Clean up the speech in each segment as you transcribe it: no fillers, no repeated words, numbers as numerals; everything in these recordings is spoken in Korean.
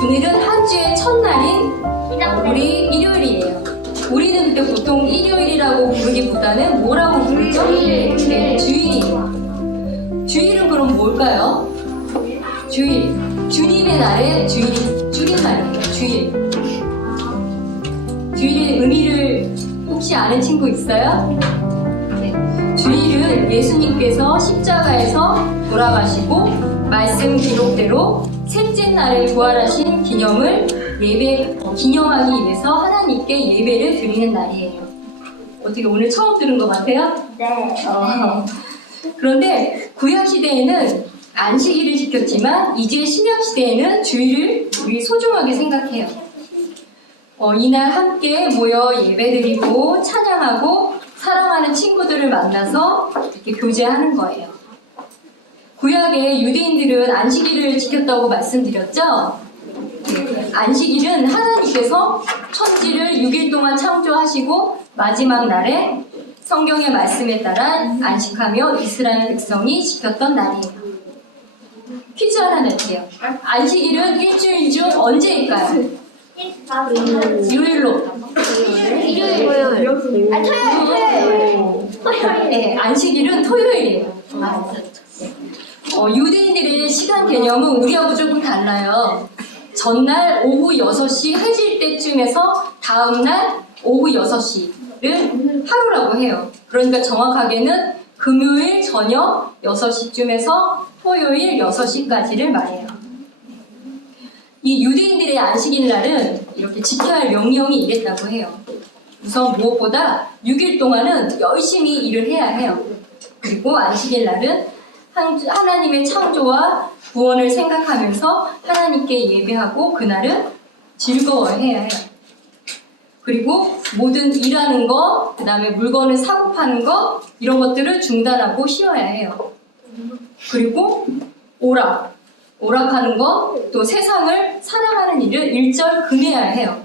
오늘은 한 주의 첫날인 우리 일요일이에요. 우리는 근데 보통 일요일이라고 부르기보다는 뭐라고 부르죠? 네, 주일이에요. 주일은 그럼 뭘까요? 주일. 주님의 날에 주일이 줄임말이에요. 주일. 주일의 의미를 혹시 아는 친구 있어요? 네. 주일은 예수님께서 십자가에서 돌아가시고 말씀 기록대로 셋째 날에 부활하신 기념을 기념하기 위해서 하나님께 예배를 드리는 날이에요. 어떻게 오늘 처음 들은 것 같아요? 네. 그런데 구약시대에는 안식일을 지켰지만 이제 신약시대에는 주일을 우리 소중하게 생각해요. 이날 함께 모여 예배드리고 찬양하고 사랑하는 친구들을 만나서 이렇게 교제하는 거예요. 구약의 유대인들은 안식일을 지켰다고 말씀드렸죠? 안식일은 하나님께서 천지를 6일 동안 창조하시고 마지막 날에 성경의 말씀에 따라 안식하며 이스라엘 백성이 지켰던 날이에요. 퀴즈 하나 낼게요. 안식일은 일주일 중 언제일까요? 요일로. 토요일. 네, 안식일은 토요일이에요. 유대인들의 시간 개념은 우리하고 조금 달라요. 전날 오후 6시 해질 때쯤에서 다음날 오후 6시를 하루라고 해요. 그러니까 정확하게는 금요일 저녁 6시쯤에서 토요일 6시까지를 말해요. 이 유대인들의 안식일 날은 이렇게 지켜야 할 명령이 이랬다고 해요. 우선 무엇보다 6일 동안은 열심히 일을 해야 해요. 그리고 안식일 날은 하나님의 창조와 구원을 생각하면서 하나님께 예배하고 그날은 즐거워해야 해요. 그리고 모든 일하는 거, 그 다음에 물건을 사고 파는 거 이런 것들을 중단하고 쉬어야 해요. 그리고 오락하는 거, 또 세상을 사랑하는 일을 일절 금해야 해요.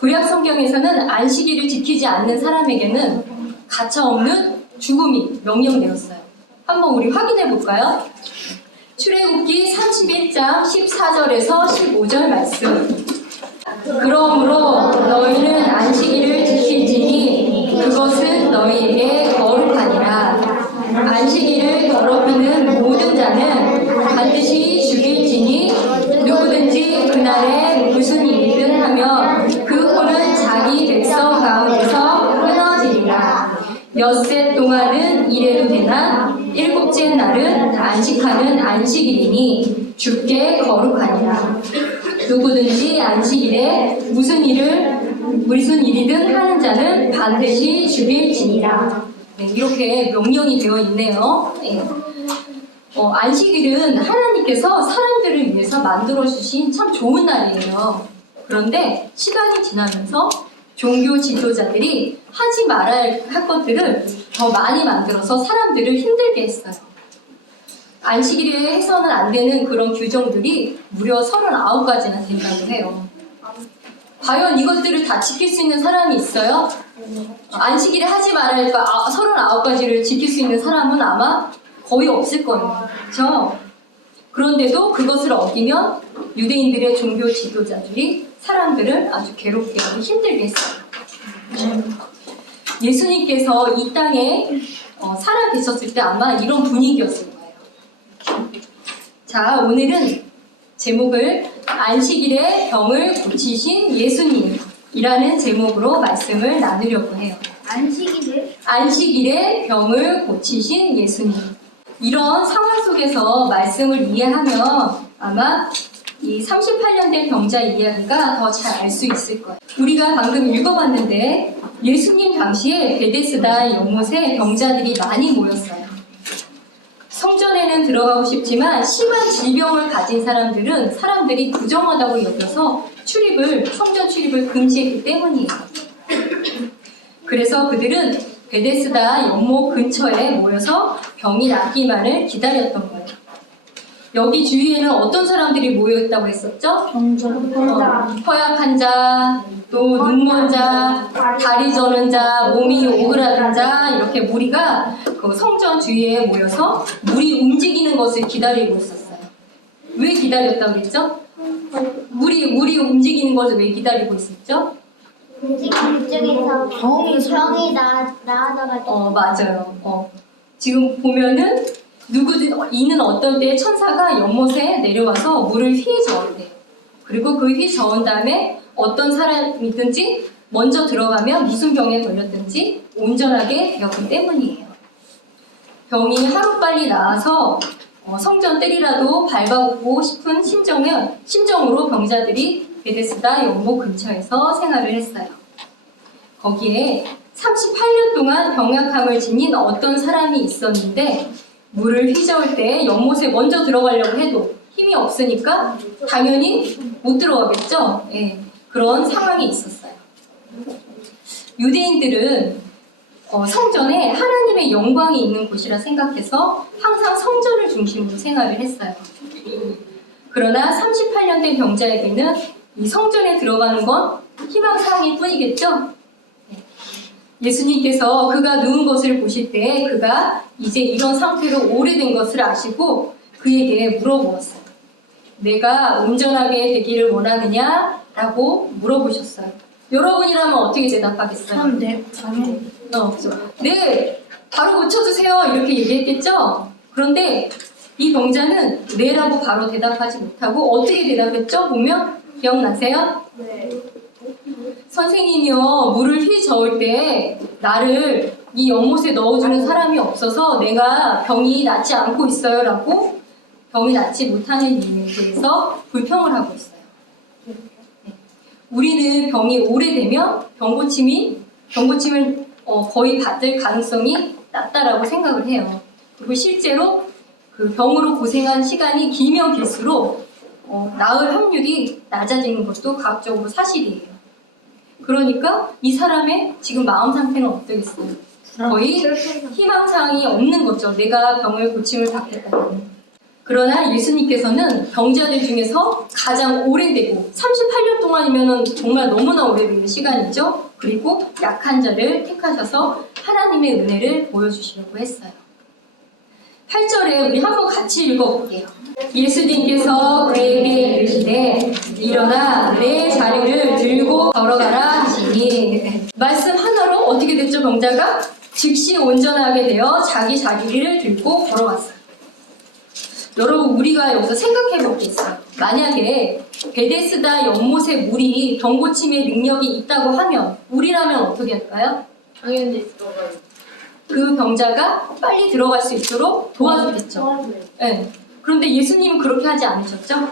구약 성경에서는 안식일을 지키지 않는 사람에게는 가차없는 죽음이 명령되었어요. 한번 우리 확인해 볼까요? 출애굽기 31장 14절에서 15절 말씀. 그러므로 너희는 안식일을 지킬지니 그것은 너희에게 거룩하니라. 안식일을 더럽히는 모든 자는 반드시 죽일지니 누구든지 그날에 무슨 일이든 하며 그 혼은 자기 백성 가운데서 끊어지리라. 엿새 동안은 일해도 되나 일곱째 날은 안식하는 안식일이니 주께 거룩하니라. 누구든지 안식일에 무슨 일이든 하는 자는 반드시 죽일지니라. 네, 이렇게 명령이 되어 있네요. 네. 안식일은 하나님께서 사람들을 위해서 만들어 주신 참 좋은 날이에요. 그런데 시간이 지나면서 종교 지도자들이 하지 말아야 할 것들을 더 많이 만들어서 사람들을 힘들게 했어요. 안식일에 해서는 안 되는 그런 규정들이 무려 39가지나 된다고 해요. 과연 이것들을 다 지킬 수 있는 사람이 있어요? 안식일에 하지 말아야 할 39가지를 지킬 수 있는 사람은 아마 거의 없을 거예요. 그렇죠? 그런데도 그것을 어기면 유대인들의 종교 지도자들이 사람들을 아주 괴롭게 하고 힘들게 했어요. 예수님께서 이 땅에 살아 계셨을 때 아마 이런 분위기였을 거예요. 자, 오늘은 제목을 안식일에 병을 고치신 예수님이라는 제목으로 말씀을 나누려고 해요. 안식일에 병을 고치신 예수님. 이런 상황 속에서 말씀을 이해하면 아마 이 38년 된 병자 이야기가 더 잘 알 수 있을 거예요. 우리가 방금 읽어봤는데 예수님 당시에 베데스다 연못에 병자들이 많이 모였어요. 성전에는 들어가고 싶지만 심한 질병을 가진 사람들이 부정하다고 여겨서 성전 출입을 금지했기 때문이에요. 그래서 그들은 베데스다 연못 근처에 모여서 병이 낫기만을 기다렸던 거예요. 여기 주위에는 어떤 사람들이 모여있다고 했었죠? 허약한 자, 또 눈먼 자, 다리 저는 자, 몸이 오그라든 자, 이렇게 무리가 그 성전 주위에 모여서 물이 움직이는 것을 기다리고 있었어요. 왜 기다렸다고 그랬죠? 물이 움직이는 것을 왜 기다리고 있었죠? 움직이는 쪽에서 병이 나아져가지고. 맞아요. 지금 보면은 이는 어떤 때에 천사가 연못에 내려와서 물을 휘 저었대요. 그리고 그 휘 저은 다음에 어떤 사람이든지 먼저 들어가면 무슨 병에 걸렸든지 온전하게 되었기 때문이에요. 병이 하루빨리 나아서 성전 뜰이라도 밟아보고 싶은 심정으로 병자들이 베데스다 연못 근처에서 생활을 했어요. 거기에 38년 동안 병약함을 지닌 어떤 사람이 있었는데 물을 휘저을 때 연못에 먼저 들어가려고 해도 힘이 없으니까 당연히 못 들어가겠죠. 예, 그런 상황이 있었어요. 유대인들은 성전에 하나님의 영광이 있는 곳이라 생각해서 항상 성전을 중심으로 생활을 했어요. 그러나 38년 된 병자에게는 이 성전에 들어가는 건 희망사항일 뿐이겠죠? 예수님께서 그가 누운 것을 보실 때 그가 이제 이런 상태로 오래된 것을 아시고 그에게 물어보았어요. 내가 온전하게 되기를 원하느냐? 라고 물어보셨어요. 여러분이라면 어떻게 대답하겠어요? 네. 네, 바로 고쳐주세요. 이렇게 얘기했겠죠? 그런데 이 병자는 네라고 바로 대답하지 못하고 어떻게 대답했죠? 보면 기억나세요? 네. 선생님이요, 물을 휘 저을 때 나를 이 연못에 넣어주는 사람이 없어서 내가 병이 낫지 않고 있어요. 라고 병이 낫지 못하는 이유에 대해서 불평을 하고 있어요. 우리는 병이 오래되면 병고침을 거의 받을 가능성이 낮다라고 생각을 해요. 그리고 실제로 그 병으로 고생한 시간이 길면 길수록 나을 확률이 낮아지는 것도 과학적으로 사실이에요. 그러니까 이 사람의 지금 마음 상태는 어떠겠어요? 거의 희망사항이 없는 거죠. 내가 병을 고침을 받겠다는. 그러나 예수님께서는 병자들 중에서 가장 오래되고 38년 동안이면 정말 너무나 오래된 시간이죠. 그리고 약한 자를 택하셔서 하나님의 은혜를 보여주시려고 했어요. 8절에 우리 한번 같이 읽어볼게요. 예수님께서 그에게 이르시되 일어나 내 자리를 들고 걸어가라 하시니 말씀 하나로 어떻게 됐죠? 병자가 즉시 온전하게 되어 자기 자리를 들고 걸어갔어요. 여러분, 우리가 여기서 생각해 볼 게 있어요. 만약에 베데스다 연못에 물이 병고침의 능력이 있다고 하면 우리라면 어떻게 할까요? 당연히 들어가요. 그 병자가 빨리 들어갈 수 있도록 도와주겠죠. 네. 그런데 예수님은 그렇게 하지 않으셨죠?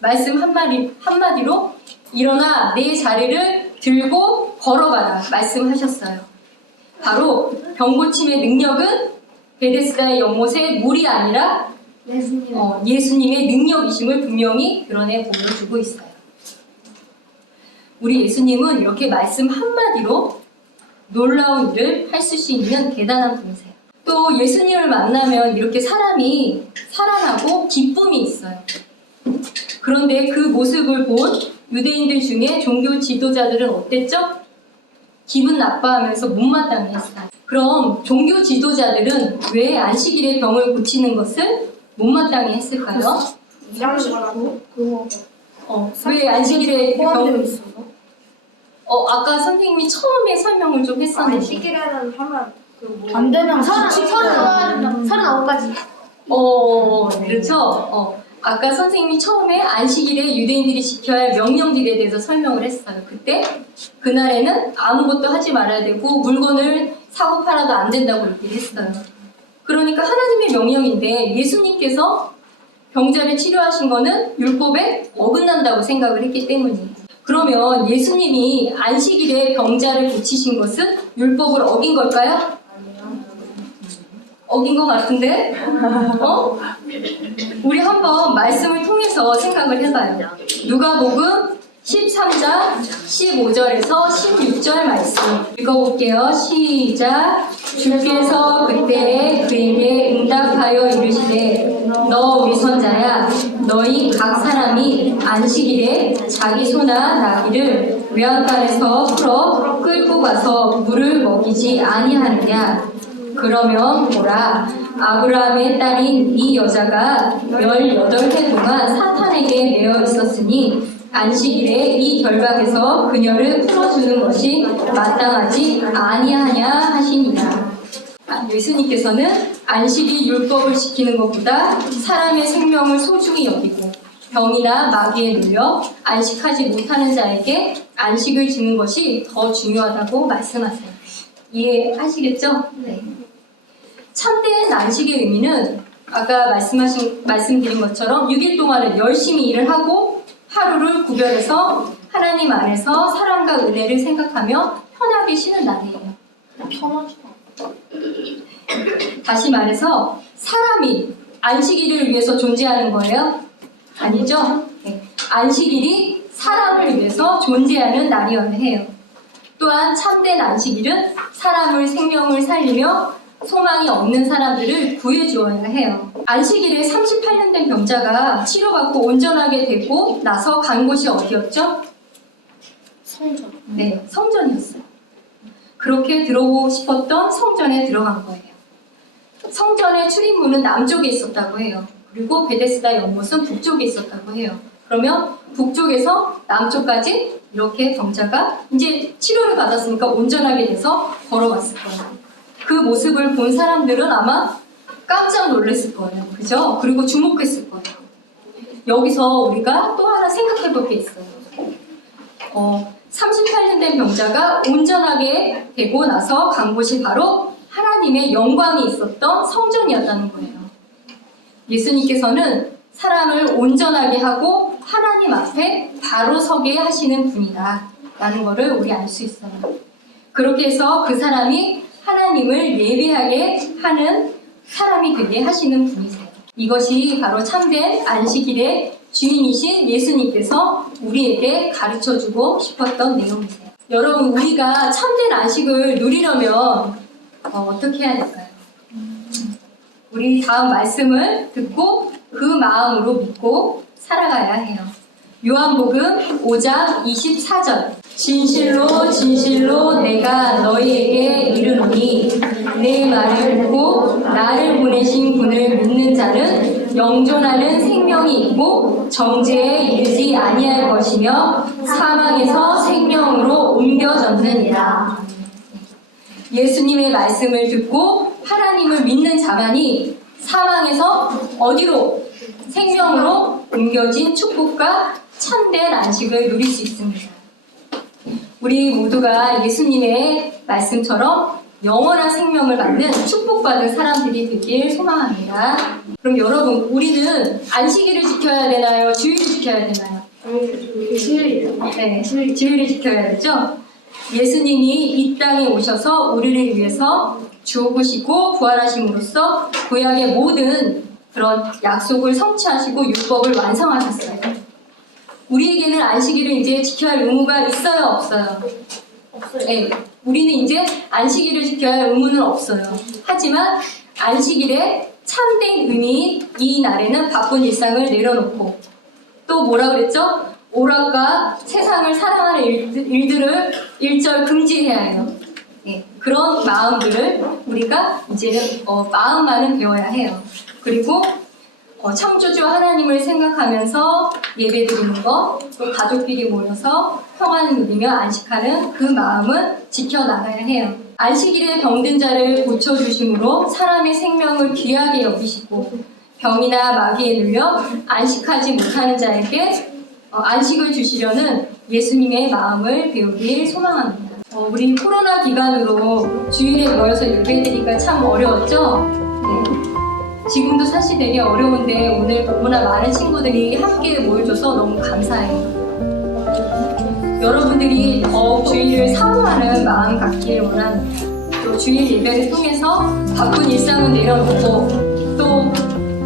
말씀 한마디로 일어나 내 자리를 들고 걸어가라 말씀하셨어요. 바로 병고침의 능력은 베데스다의 연못에 물이 아니라 예수님의 능력이심을 분명히 드러내 보여주고 있어요. 우리 예수님은 이렇게 말씀 한마디로 놀라운 일을 할 수 있는 대단한 분이세요. 또 예수님을 만나면 이렇게 사람이 살아나고 기쁨이 있어요. 그런데 그 모습을 본 유대인들 중에 종교 지도자들은 어땠죠? 기분 나빠하면서 못마땅해 했어요. 그럼 종교 지도자들은 왜 안식일에 병을 고치는 것을 못마땅해 했을까요? 왜 안식일에 병을 아까 선생님이 처음에 설명을 좀 했었는데 안식일에는 하면 안 되는 39가지. 그렇죠. 아까 선생님이 처음에 안식일에 유대인들이 지켜야 할 명령들에 대해서 설명을 했어요. 그날에는 아무것도 하지 말아야 되고 물건을 사고 팔아도 안 된다고 얘기를 했어요. 그러니까 하나님의 명령인데 예수님께서 병자를 치료하신 거는 율법에 어긋난다고 생각을 했기 때문이에요. 그러면 예수님이 안식일에 병자를 고치신 것은 율법을 어긴 걸까요? 어긴 것 같은데? 우리 한번 말씀을 통해서 생각을 해봐요. 누가복음 13장 15절에서 16절 말씀 읽어볼게요. 시작. 주께서 그때에 그에게 응답하여 이르시되 너 위선자야, 너희 각 사람이 안식일에 자기 소나 나귀를 외양간에서 풀어 끌고 가서 물을 먹이지 아니하느냐. 그러면 보라, 아브라함의 딸인 이 여자가 18해 동안 사탄에게 매여 있었으니 안식일에 이 결박에서 그녀를 풀어주는 것이 마땅하지 아니하냐 하시니라. 예수님께서는 안식이 율법을 지키는 것보다 사람의 생명을 소중히 여기고 병이나 마귀에 눌려 안식하지 못하는 자에게 안식을 주는 것이 더 중요하다고 말씀하세요. 이해하시겠죠? 네. 참된 안식의 의미는 아까 말씀드린 것처럼 6일 동안은 열심히 일을 하고 하루를 구별해서 하나님 안에서 사랑과 은혜를 생각하며 편하게 쉬는 날이에요. 편하지. 다시 말해서 사람이 안식일을 위해서 존재하는 거예요? 아니죠? 네. 안식일이 사람을 위해서 존재하는 날이어야 해요. 또한 참된 안식일은 사람을 생명을 살리며 소망이 없는 사람들을 구해주어야 해요. 안식일에 38년 된 병자가 치료받고 온전하게 되고 나서 간 곳이 어디였죠? 성전. 네, 성전이었어요. 그렇게 들어오고 싶었던 성전에 들어간 거예요. 성전의 출입문은 남쪽에 있었다고 해요. 그리고 베데스다 연못은 북쪽에 있었다고 해요. 그러면 북쪽에서 남쪽까지 이렇게 병자가 이제 치료를 받았으니까 온전하게 돼서 걸어왔을 거예요. 그 모습을 본 사람들은 아마 깜짝 놀랐을 거예요. 그죠? 그리고 주목했을 거예요. 여기서 우리가 또 하나 생각해 볼 게 있어요. 38년 된 병자가 온전하게 되고 나서 간 곳이 바로 하나님의 영광이 있었던 성전이었다는 거예요. 예수님께서는 사람을 온전하게 하고 하나님 앞에 바로 서게 하시는 분이다 라는 것을 우리 알 수 있어요. 그렇게 해서 그 사람이 하나님을 예배하게 하는 사람이 되게 하시는 분이세요. 이것이 바로 참된 안식일의 주인이신 예수님께서 우리에게 가르쳐주고 싶었던 내용이세요. 여러분, 우리가 참된 안식을 누리려면 어떻게 해야 될까요? 우리 다음 말씀을 듣고 그 마음으로 믿고 살아가야 해요. 요한복음 5장 24절. 진실로 진실로 내가 너희에게 이르노니 내 말을 듣고 나를 보내신 분을 믿는 자는 영존하는 생명이 있고 정죄에 이르지 아니할 것이며 사망에서 생명으로 옮겨졌느니라. 예수님의 말씀을 듣고 하나님을 믿는 자만이 사망에서 어디로? 생명으로 옮겨진 축복과 참된 안식을 누릴 수 있습니다. 우리 모두가 예수님의 말씀처럼 영원한 생명을 받는 축복받은 사람들이 되길 소망합니다. 그럼 여러분, 우리는 안식일을 지켜야 되나요? 주일을 지켜야 되나요? 네, 주일을 지켜야 되죠? 예수님이 이 땅에 오셔서 우리를 위해서 죽으시고 부활하심으로써 구약의 모든 그런 약속을 성취하시고 율법을 완성하셨어요. 우리에게는 안식일을 이제 지켜야 할 의무가 있어요, 없어요? 없어요. 네, 우리는 이제 안식일을 지켜야 할 의무는 없어요. 하지만 안식일의 참된 의미, 이 날에는 바쁜 일상을 내려놓고 또 뭐라 그랬죠? 오락과 세상을 사랑하는 일들을 일절 금지해야 해요. 네, 그런 마음들을 우리가 이제는 마음만은 배워야 해요. 그리고 창조주 하나님을 생각하면서 예배드리는 것, 또 가족끼리 모여서 평안을 누리며 안식하는 그 마음은 지켜나가야 해요. 안식일에 병든 자를 고쳐주심으로 사람의 생명을 귀하게 여기시고 병이나 마귀에 눌려 안식하지 못하는 자에게 안식을 주시려는 예수님의 마음을 배우길 소망합니다. 우리 코로나 기간으로 주일에 모여서 예배드리기가 참 어려웠죠? 네. 지금도 사실 되게 어려운데 오늘 너무나 많은 친구들이 함께 모여줘서 너무 감사해요. 여러분들이 더욱 주일을 사모하는 마음 갖기를 원합니다. 또 주일 예배를 통해서 바쁜 일상을 내려놓고 또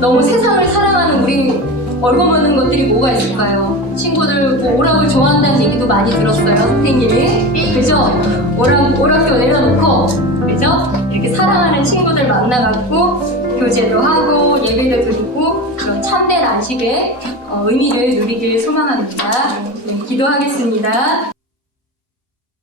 너무 세상을 사랑하는 우리 얼버무는 것들이 뭐가 있을까요? 친구들 뭐 오락을 좋아한다는 얘기도 많이 들었어요, 선생님이. 그죠? 오락교 내려놓고, 그죠? 이렇게 사랑하는 친구들 만나갖고 교제도 하고 예배도 드리고 그런 참된 안식의 의미를 누리길 소망합니다. 네, 기도하겠습니다.